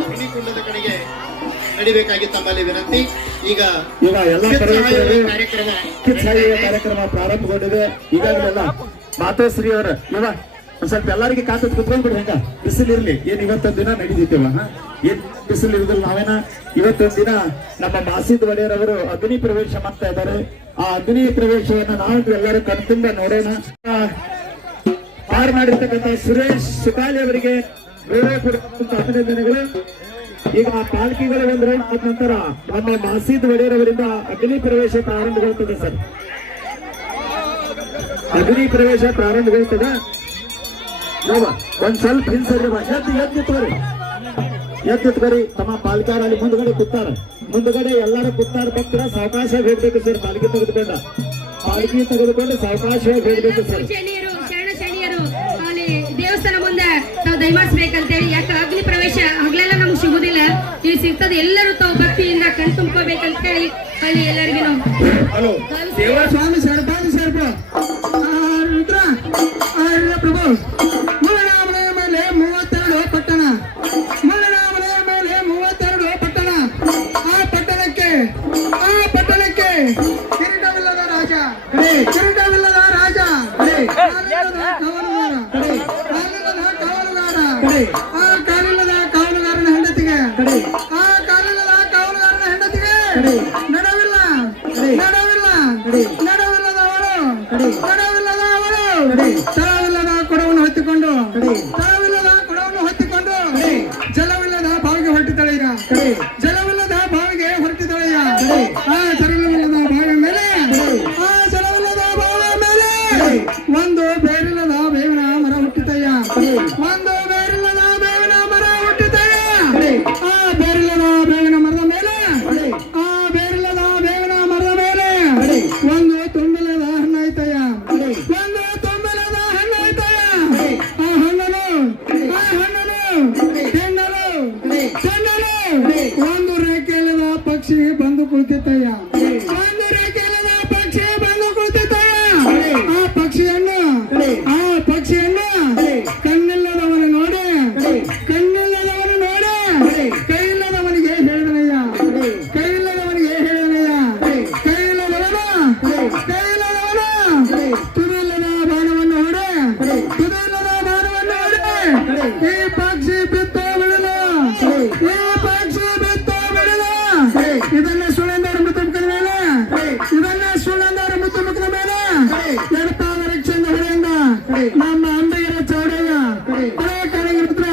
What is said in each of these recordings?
ಅಗ್ನಿಕುಂಡದ ಕಡೆಗೆ ನಡಿಬೇಕಾಗಿ ತಮ್ಮಲ್ಲಿ ವಿನಂತಿ. ಈಗ ಎಲ್ಲ ಕಾರ್ಯಕ್ರಮ ಪ್ರಾರಂಭಗೊಂಡಿದೆ. ಈಗಾಗಲೆಲ್ಲ ಮಾತೋಶ್ರೀ ಅವರ ಒಂದ್ ಸ್ವಲ್ಪ ಎಲ್ಲರಿಗೆ ಕಾತದ್ ಕುತ್ಕೊಂಡ್ಬಿಡ್ರಿ. ಹೆಂಗ ಬಿಸಿಲಿರ್ಲಿ, ಏನ್ ಇವತ್ತೊಂದ್ ದಿನ ನಡೀತಿದ್ದೇವ, ಏನ್ ಬಿಸಿಲು ಇರುದಿಲ್ಲ. ನಾವೇನ ಇವತ್ತೊಂದ್ ದಿನ ನಮ್ಮ ಮಾಸಿದ್ ಒಡೆಯರ್ ಅವರು ಅಗ್ನಿ ಪ್ರವೇಶ ಮಾಡ್ತಾ ಇದ್ದಾರೆ. ಆ ಅಗ್ನಿ ಪ್ರವೇಶವನ್ನ ನಾವು ಎಲ್ಲರೂ ಕಣ್ತುಂಬ ನೋಡೋಣ. ಪಾರು ಮಾಡಿರ್ತಕ್ಕಂಥ ಸುರೇಶ್ ಸುಕಾಲಿ ಅವರಿಗೆ ಅಭಿನಂದನೆಗಳು. ಈಗ ಪಾಲ್ಕಿಗಳ ಒಂದು ರೌಂಡ್ ಆದ ನಂತರ ನಮ್ಮ ಮಾಸೀದ್ ಒಡೆಯರ್ ಅವರಿಂದ ಅಗ್ನಿ ಪ್ರವೇಶ ಪ್ರಾರಂಭಗೊಳ್ತದೆ. ಸರ್, ಅಗ್ನಿ ಪ್ರವೇಶ ಪ್ರಾರಂಭಗೊಳ್ತದೆ. ಒಂದ್ ಸ್ವಲ್ಪ ಹಿಂಸರಿ ಎದ್ದಿತ್ವರಿ ತಮ್ಮ ಪಾಲ್ಕಾರ ಅಲ್ಲಿ ಮುಂದ್ಗಡೆ ಕೂತಾರ. ಮುಂದ್ಗಡೆ ಎಲ್ಲರೂ ಕೂತಾರ. ಭಕ್ತರ ಸಾವಕಾಶವಾಗಿ ಹೋಗ್ಬೇಕು ಸರ್. ಪಾಲ್ಕಿ ತೆಗೆದುಕೊಂಡು ಸಾವಕಾಶವಾಗಿ ಹೋಗ್ಬೇಕು ಸರ್. ದೇವಸ್ಥಾನ ಮುಂದೆ ನಾವು ದಯಮಾಡಿಸ್ಬೇಕಂತೇಳಿ. ಯಾಕೆ ಅಗ್ನಿ ಪ್ರವೇಶ ಆಗ್ಲೆಲ್ಲ ನಮ್ಗೆ ಸಿಗುದಿಲ್ಲ, ಇಲ್ಲಿ ಸಿಗ್ತದೆ. ಎಲ್ಲರೂ ತಾವು ಭಕ್ತಿಯಿಂದ ಕಣ್ ತುಂಬ್ಕೋಬೇಕಂತ ಹೇಳಿ ಅಲ್ಲಿ ಎಲ್ಲರಿಗೂ ನಾವು ದೇವಸ್ವಾಮಿ ಸರ್ಪ ಪ್ರಭು ಮುಳ್ಳನಾಮನೆ ಮೇಲೆ 32 ಪಟ್ಟಣ, ಮುಳ್ಳನಾಮನೆ ಮೇಲೆ 32 ಪಟ್ಟಣ. ಆ ಪಟ್ಟಣಕ್ಕೆ ಕಿರೀಟವಿಲ್ಲದ ರಾಜ, ಕಿರೀಟವಿಲ್ಲದ ರಾಜ, ಆ ಕಾಲಿಲ್ಲದ ಕಾವಲುಗಾರನ ಹೆಂಡತಿಗೆ, ಆ ಕಾಲಿಲ್ಲದ ಕಾವಲುಗಾರನ ಹೆಂಡತಿಗೆ ನಡವಿಲ್ಲದವಳು ತಳವಿಲ್ಲದ ಕೊಡವನ್ನು ಹೊತ್ತಿಕೊಂಡು ಜಲವಿಲ್ಲದ ಬಾವಿಗೆ ಹೊರಟಿದ್ದಾಳೆಯ, ಜಲವಿಲ್ಲದ ಬಾವಿಗೆ ಹೊರಟಿದ್ದಾಳೆಯ. ಆ ಜಲವಿಲ್ಲದ ಬಾವಿಯ ಮೇಲೆ, ಆ ಜಲವಿಲ್ಲದ ಬಾವಿಯ ಮೇಲೆ ಒಂದು ಬೇರಿಲ್ಲದ ಬೇವಿನ ಮರ ಹುಟ್ಟಿತಯ್ಯ, ಒಂದು ಬೇರಿಲ್ಲದ ಬೇವಿನ ಮರ ಹುಟ್ಟಿತಯ್ಯ. ಆ ಬೇರಿಲ್ಲದ ಬೇವಿನ ಮರದ ಮೇಲೆ, ಆ ಬೇರಿಲ್ಲದ ಬೇವಿನ ಮರದ ಮೇಲೆ ಒಂದು ತುಂಬಿಲ್ಲದ ಹಣ್ಣಾಯ್ತಯ್ಯ, ಒಂದು ತುಂಬಿಲ್ಲದ ಹಣ್ಣಾಯ್ತಯ್ಯ. ಆ ಹಣ್ಣನು ತಿನ್ನಲು ಒಂದು ರೇಖೆಯಿಲ್ಲದ ಪಕ್ಷಿ ಬಂದು ಕುಳಿತಿತ್ತಯ್ಯ, ಒಂದು ರೇಖೆಯಿಲ್ಲದ ಪಕ್ಷಿ ಬಂದು ಕುಳಿತಿತ್ತಯ್ಯ. ಆ ಪಕ್ಷಿಯನ್ನು ಕಣ್ಣಿಲ್ಲದವನು ನೋಡಿ ಕೈಯಿಲ್ಲದವನಿಗೆ ಹೇಳಿದನಯ್ಯ, ತುದಿಲ್ಲದ ಬಾಣವನ್ನು ಹೊಡೆ, ಈ ಪಕ್ಷಿ ಬಿತ್ತು ಬಿಡಲು, ಇದನ್ನ ಸುಳ್ಳಂದರ ಮೃತಮುಖದ ಮೇಲೆ ಎಡಪಾದ ರಕ್ಷೆಯಿಂದ ಹೊಡೆಯಿಂದ ನಮ್ಮ ಅಂಬೆಯರ ಚೌಡಯ್ಯ ಕಡೆಗಿರ್ತ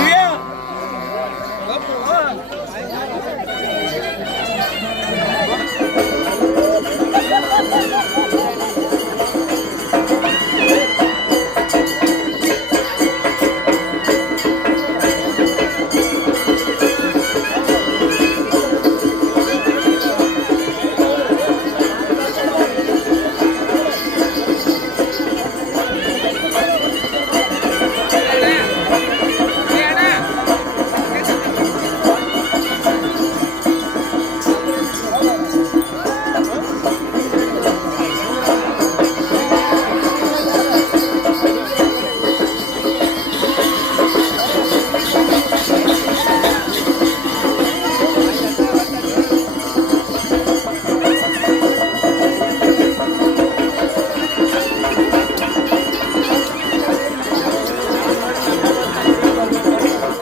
ಇಲ್ಲ